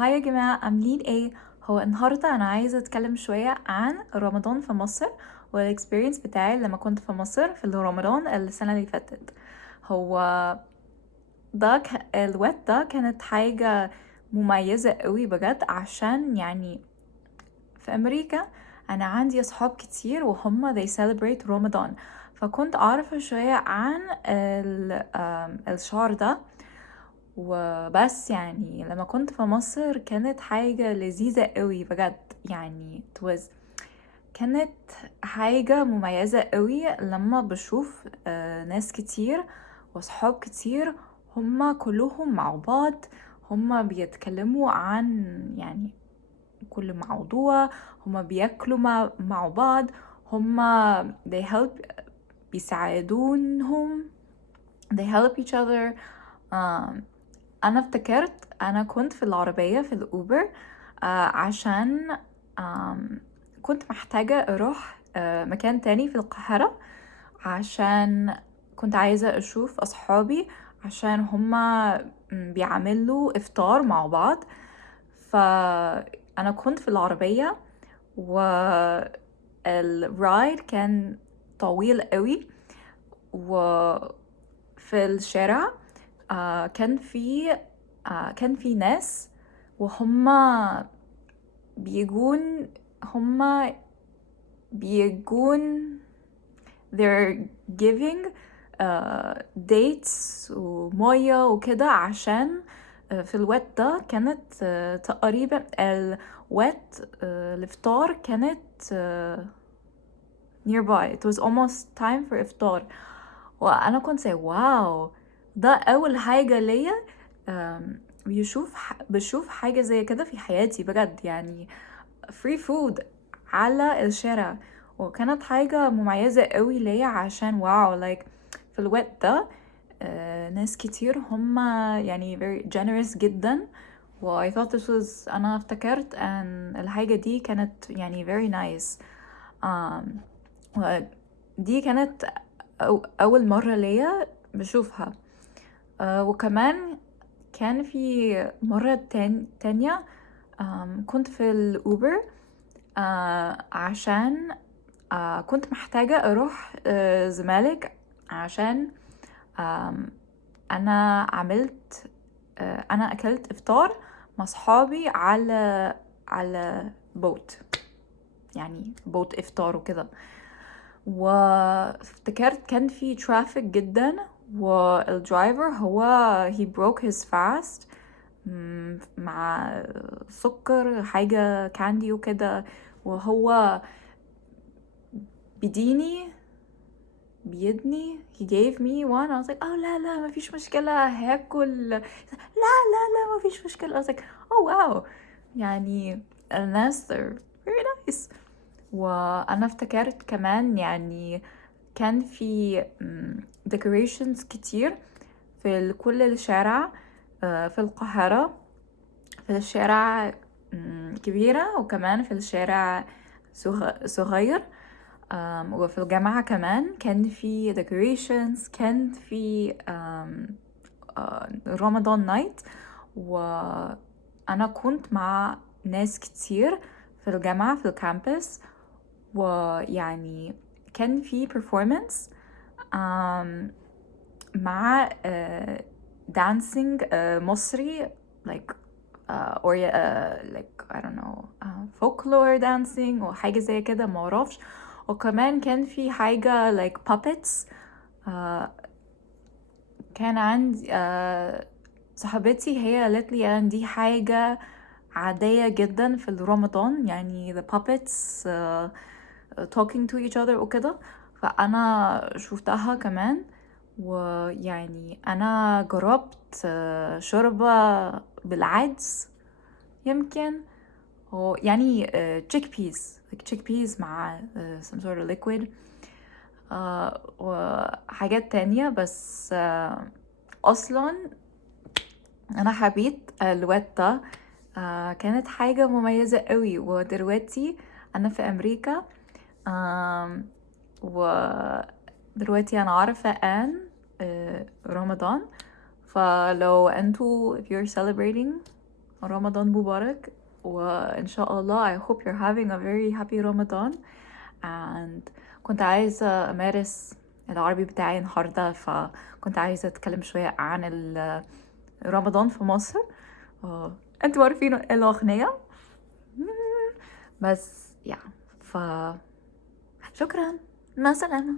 هاي يا جماعة عاملين ايه؟ هو النهاردة انا عايزة اتكلم شوية عن رمضان في مصر والاكسبيرينس بتاعي لما كنت في مصر في رمضان السنة اللي فاتت. هو الوقت ده كانت حاجة مميزة قوي بجد، عشان يعني في امريكا انا عندي اصحاب كتير وهم they celebrate رمضان، فكنت عارفة شوية عن الشهر ده وبس. يعني لما كنت في مصر كانت حاجة لذيذة قوي بجد، يعني كانت حاجة مميزة قوي لما بشوف ناس كتير وصحاب كتير هما كلهم مع بعض، هما بيتكلموا عن يعني كل موضوع، هما بياكلوا مع بعض، هما they help بيساعدونهم they help each other. um, انا افتكرت انا كنت في العربية في الاوبر عشان كنت محتاجة اروح مكان تاني في القاهرة، عشان كنت عايزة اشوف اصحابي عشان هما بيعملوا افطار مع بعض. فانا كنت في العربية والرايد كان طويل قوي، وفي الشارع كان في ناس وهم بيجون هم بيجون they're giving dates ومية وكده، عشان في الوقت ده كانت تقريبا الوقت الإفطار كانت nearby. It was almost time for إفطار، وأنا كنت واو، ده أول حاجة ليا بشوف حاجة زي كده في حياتي بجد، يعني free food على الشارع. وكانت حاجة مميزة قوي ليا عشان واو like في الوقت ده ناس كتير هم يعني very generous جدا. و I thought this was أنا افتكرت أن الحاجة دي كانت يعني very nice. دي كانت أول مرة ليا بشوفها. وكمان كان في مرة تانية كنت في الأوبر عشان كنت محتاجة أروح زمالك، عشان أنا عملت أنا أكلت إفطار مع صحابي على بوت، يعني بوت إفطار وكده. وافتكرت كان في ترافيك جدا، والدرايفر هو he broke his fast مع سكر حاجة كاندي وكده، وهو بيدني he gave me one. I was like لا لا ما فيش مشكلة هاكل، لا لا لا ما فيش مشكلة. I was like oh wow، يعني الناس they're very nice. وانا افتكرت كمان يعني كان في decorations كتير في كل الشارع في القاهرة، في الشارع كبيرة وكمان في الشارع صغير. وفي الجامعة كمان كان في decorations، كان في رمضان نايت، وأنا كنت مع ناس كتير في الجامعة في الكامبس. ويعني كان في performance مع dancing مصري like or like I don't know folklore dancing وحاجة زي كده معرفش. وكمان كان في حاجة like puppets. كان عندي صاحبتي هي قالت لي ان دي حاجة عادية جدا في رمضان، يعني the puppets talking to each other وكده. فأنا شفتها كمان، ويعني أنا جربت شوربة بالعدس يمكن، هو يعني chick peas مع some sort of liquid وحاجات تانية. بس أصلا أنا حبيت الوقت ده، كانت حاجة مميزة قوي. ودلوقتي أنا في أمريكا، ودلوقتي أنا عارفة أن رمضان، فلو أنتوا if you're celebrating رمضان مبارك، وإن شاء الله I hope you're having a very happy Ramadan. and كنت عايزة أمارس العربي بتاعي النهاردة، فكنت عايزة أتكلم شوية عن رمضان في مصر. انتوا عارفين الأغنية بس شكرا، مع السلامة.